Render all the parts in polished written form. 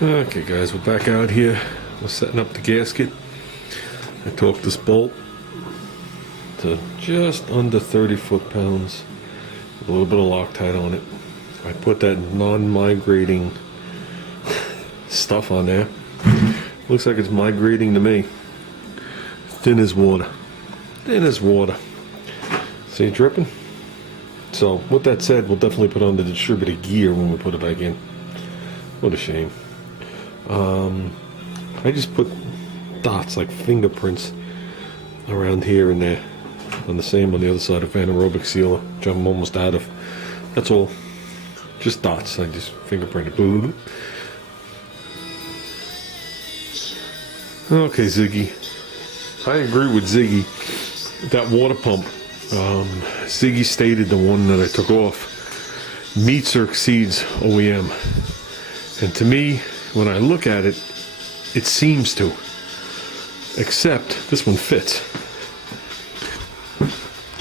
Okay guys, we're back out here. We're setting up the gasket. I torqued this bolt to just under 30 foot-pounds with a little bit of Loctite on it. I put that non-migrating stuff on there. Looks like it's migrating to me. Thin as water. Thin as water. See it dripping? So with that said, we'll definitely put on the distributor gear when we put it back in. What a shame. I just put dots like fingerprints around here and there, on the same on the other side of anaerobic sealer, which I'm almost out of. That's all. Just dots. I just fingerprinted. Boom. Okay, Ziggy. I agree with Ziggy. That water pump, Ziggy stated, the one that I took off, meets or exceeds OEM. And to me, when I look at it, it seems to. Except this one fits.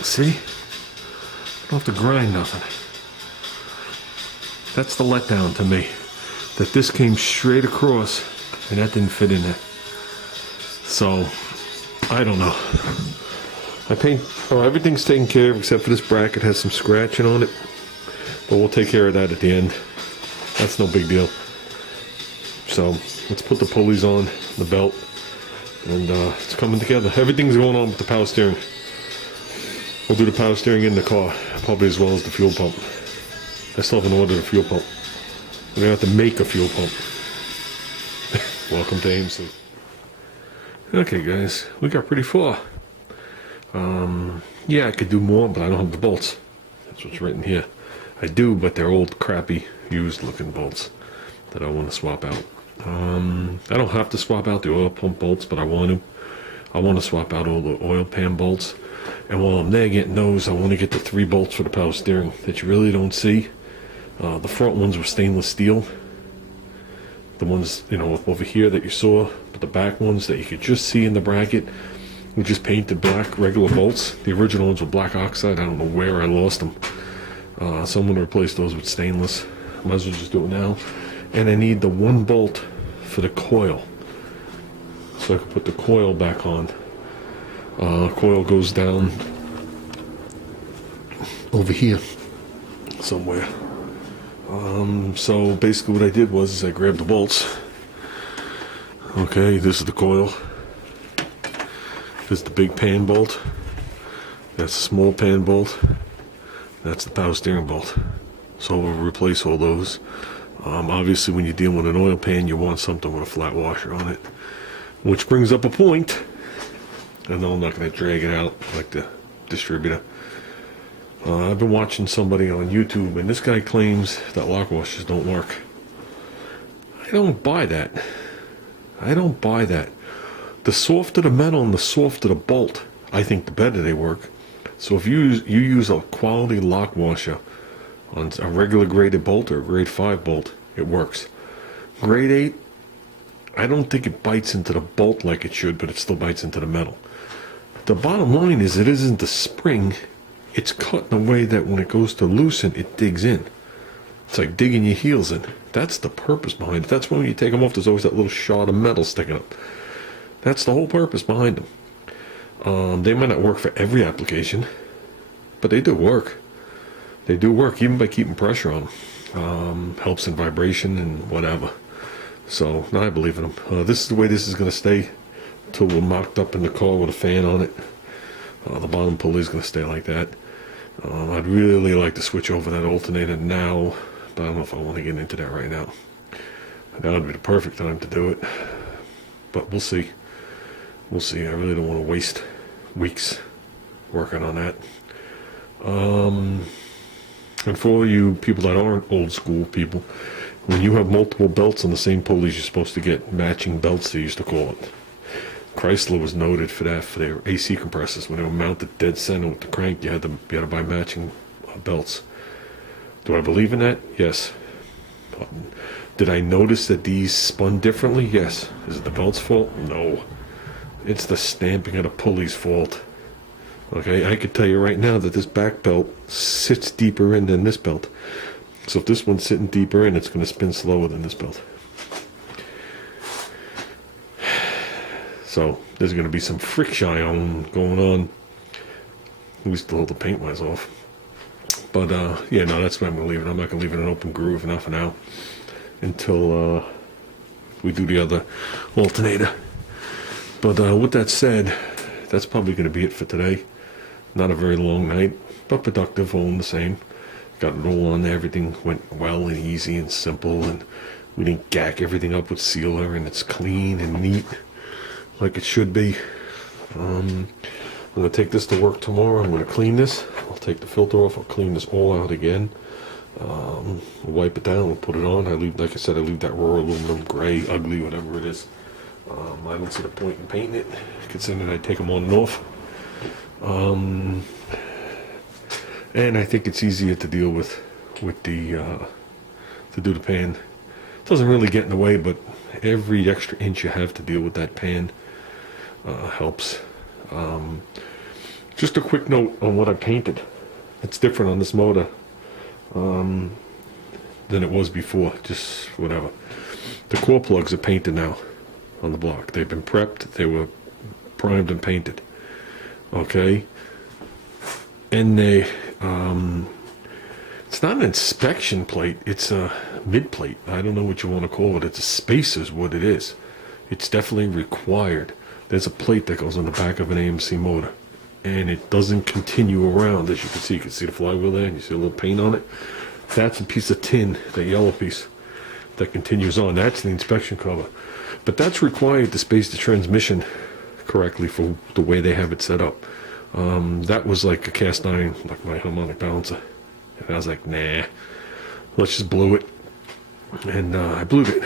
See? I don't have to grind nothing. That's the letdown to me. That this came straight across and that didn't fit in there. So, I don't know. Everything's taken care of except for this bracket has some scratching on it. But we'll take care of that at the end. That's no big deal. So, let's put the pulleys on, the belt, and it's coming together. Everything's going on with the power steering. We'll do the power steering in the car, probably as well as the fuel pump. I still haven't ordered a fuel pump. We're going to have to make a fuel pump. Welcome to AMC. Okay guys, we got pretty far. Yeah, I could do more, but I don't have the bolts. That's what's written here. I do, but they're old, crappy, used looking bolts that I want to swap out. I don't have to swap out the oil pump bolts, but I want to. I want to swap out all the oil pan bolts. And while I'm there getting those, I want to get the 3 bolts for the power steering that you really don't see. The front ones were stainless steel. The ones, you know, over here that you saw, but the back ones that you could just see in the bracket, we just painted black, regular bolts. The original ones were black oxide. I don't know where I lost them. So I'm going to replace those with stainless. Might as well just do it now. And I need the 1 bolt for the coil, so I can put the coil back on. Coil goes down over here somewhere. So basically what I did was I grabbed the bolts. Okay, this is the coil. This is the big pan bolt. That's the small pan bolt. That's the power steering bolt. So we'll replace all those. Obviously when you deal with an oil pan, you want something with a flat washer on it. Which brings up a point. I know I'm not going to drag it out like the distributor. I've been watching somebody on YouTube, and this guy claims that lock washers don't work. I don't buy that. I don't buy that. The softer the metal and the softer the bolt, I think the better they work. So if you use a quality lock washer on a regular graded bolt or a grade 5 bolt, it works. Grade 8, I don't think it bites into the bolt like it should, but it still bites into the metal. The bottom line is it isn't the spring. It's cut in a way that when it goes to loosen, it digs in. It's like digging your heels in. That's the purpose behind it. That's when you take them off, there's always that little shard of metal sticking up. That's the whole purpose behind them. They might not work for every application, but they do work. They do work, even by keeping pressure on them. Helps in vibration and whatever. So, no, I believe in them. This is the way this is going to stay until we're mocked up in the car with a fan on it. The bottom pulley is going to stay like that. I'd really like to switch over that alternator now, but I don't know if I want to get into that right now. That would be the perfect time to do it. But we'll see. We'll see. I really don't want to waste weeks working on that. And for all you people that aren't old school people, when you have multiple belts on the same pulleys, you're supposed to get matching belts, they used to call it. Chrysler was noted for that for their AC compressors. When they were mounted dead center with the crank, you had to buy matching belts. Do I believe in that? Yes. Did I notice that these spun differently? Yes. Is it the belt's fault? No. It's the stamping of the pulley's fault. Okay, I could tell you right now that this back belt sits deeper in than this belt. So if this one's sitting deeper in, it's going to spin slower than this belt. So there's going to be some friction going on, at least till the paint wears off. But yeah, no, that's what I'm going to leave it. I'm not going to leave it an open groove, not for now, until we do the other alternator. But with that said, that's probably going to be it for today. Not a very long night, but productive all the same. Got it all on there. Everything went well and easy and simple, and we didn't gack everything up with sealer, and it's clean and neat like it should be. I'm going to take this to work tomorrow. I'm going to clean this. I'll take the filter off. I'll clean this all out again. We'll wipe it down. We'll put it on. Like I said, I leave that raw aluminum, gray, ugly, whatever it is. I don't see the point in painting it, considering I take them on and off. And I think it's easier to deal with the to do the pan. It doesn't really get in the way, but every extra inch you have to deal with that pan helps. Just a quick note on what I painted. It's different on this motor than it was before. Just whatever. The core plugs are painted now on the block. They've been prepped. They were primed and painted. Okay. And they, it's not an inspection plate. It's a mid plate. I don't know what you want to call it. It's a spacer is what it is. It's definitely required. There's a plate that goes on the back of an AMC motor, and it doesn't continue around. As you can see, the flywheel there, and you see a little paint on it. That's a piece of tin, that yellow piece, that continues on. That's the inspection cover. But that's required to space the transmission correctly for the way they have it set up. That was like a cast iron, like my harmonic balancer. And I was like, nah, let's just blow it. And I blued it.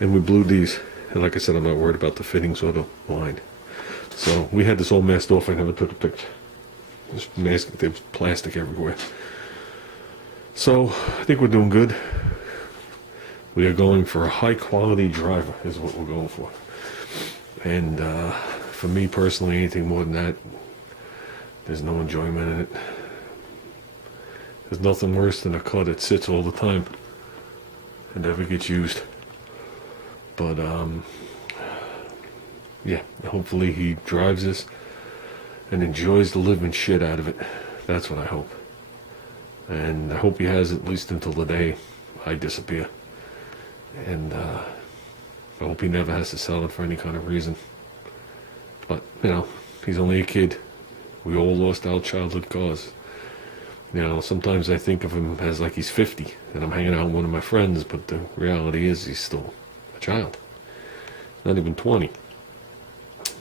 And we blued these. And like I said, I'm not worried about the fittings or the line. So we had this all masked off. I never took a picture. Just masked, there was plastic everywhere. So I think we're doing good. We are going for a high quality driver is what we're going for. And for me personally, anything more than that, there's no enjoyment in it. There's nothing worse than a car that sits all the time and never gets used. But yeah, hopefully he drives this and enjoys the living shit out of it. That's what I hope. And I hope he has at least until the day I disappear. And I hope he never has to sell it for any kind of reason. But, you know, he's only a kid. We all lost our childhood cars. You know, sometimes I think of him as like he's 50 and I'm hanging out with one of my friends, but the reality is he's still a child. Not even 20.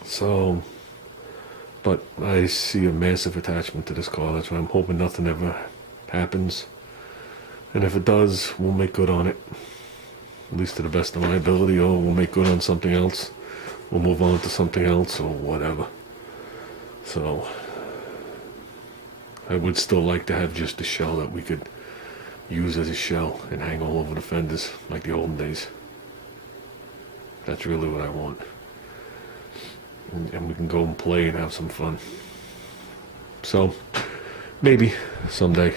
So, but I see a massive attachment to this car. That's why I'm hoping nothing ever happens. And if it does, we'll make good on it. At least to the best of my ability, or we'll make good on something else. We'll move on to something else or whatever. So I would still like to have just a shell that we could use as a shell and hang all over the fenders like the olden days. That's really what I want. And we can go and play and have some fun. So maybe someday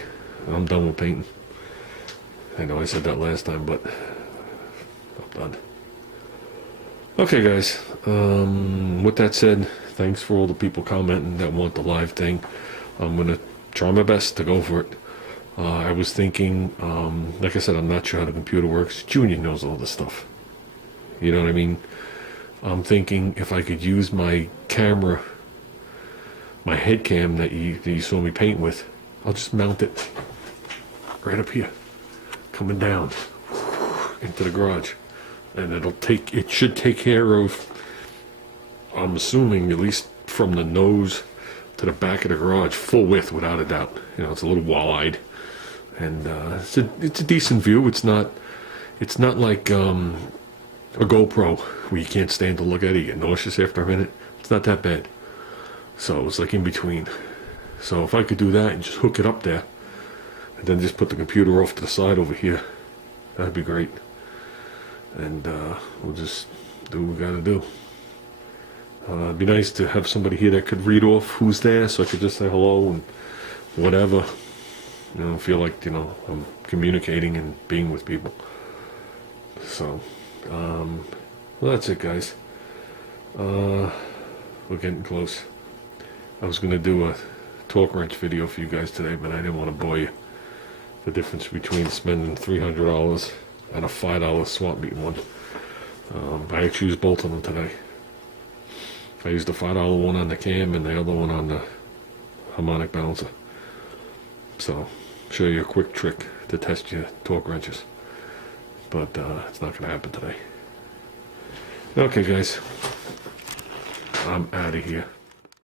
I'm done with painting. I know I said that last time, but I'm done. Okay, guys. With that said, thanks for all the people commenting that want the live thing. I'm going to try my best to go for it. I was thinking, like I said, I'm not sure how the computer works. Junior knows all this stuff. You know what I mean? I'm thinking if I could use my camera, my head cam that you saw me paint with, I'll just mount it right up here, coming down into the garage. And it should take care of, I'm assuming, at least from the nose to the back of the garage, full width without a doubt. You know, it's a little wall-eyed, and it's a decent view. It's not like a GoPro where you can't stand to look at it, you get nauseous after a minute. It's not that bad. So it's like in between. So if I could do that and just hook it up there, and then just put the computer off to the side over here, that'd be great. And we'll just do what we gotta do. It'd be nice to have somebody here that could read off who's there, so I could just say hello and whatever. You know, feel like, you know, I'm communicating and being with people. So, well, that's it, guys. We're getting close. I was going to do a torque wrench video for you guys today, but I didn't want to bore you. The difference between spending $300 and a $5 swap meet one. I actually used both of them today. I used the $5 one on the cam and the other one on the harmonic balancer. So, show you a quick trick to test your torque wrenches. But it's not going to happen today. Okay, guys. I'm out of here.